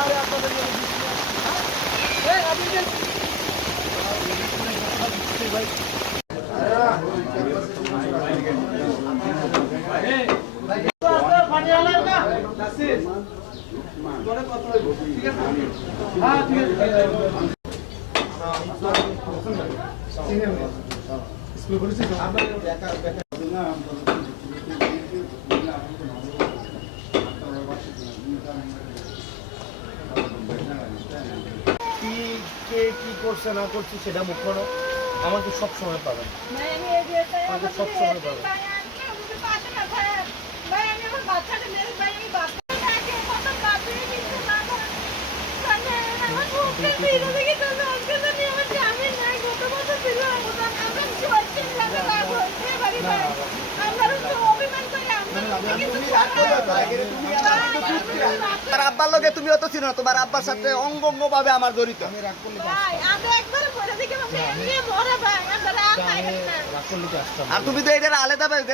আরে আপনাদের ভাই স্কুল পরিচিত কি করছে না করছে সেটা মুখ্য না, আমাকে সবসময় পাবেন, আমাকে সবসময় পাবেন। আব্বার লগে তুমি অত চিনো, তোমার আব্বার সাথে অঙ্গ ভাবে আমার জড়িত। আর তুমি তো এটা আলাদা ভাবে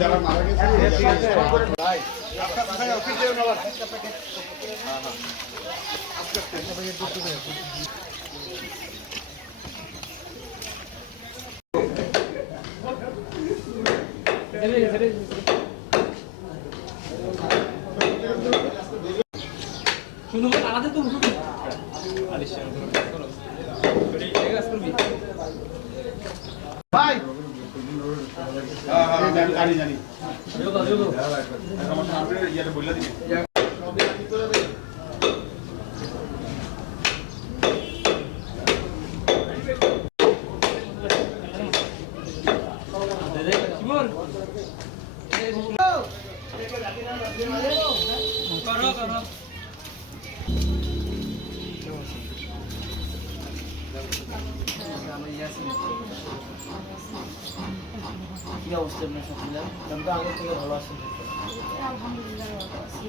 যারা মারা ভাই জানি জানি কি অবস্থা আপনার সবগুলা? আমি তো আগের থেকে ভালো আছি। আলহামদুলিল্লাহ ভালো আছি।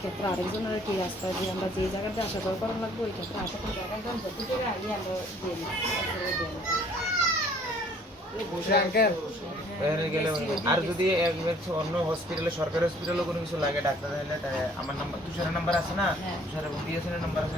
ক্ষেত্রে আরেকজনের কি রাস্তা যে আমরা যে জায়গাতে আসা যাওয়া করা লাগবে ওই ক্ষেত্রে আসা কোনো জায়গায় যত জায়গায় আগে আমরা দিয়ে নিই। আর যদি অন্য হসপিটালে সরকারি হসপিটালে কোনো কিছু লাগে ডাক্তার হলে আমার নাম্বার তুষারের নাম্বার আছে না, তুষারের বিএসএনের নাম্বার আছে।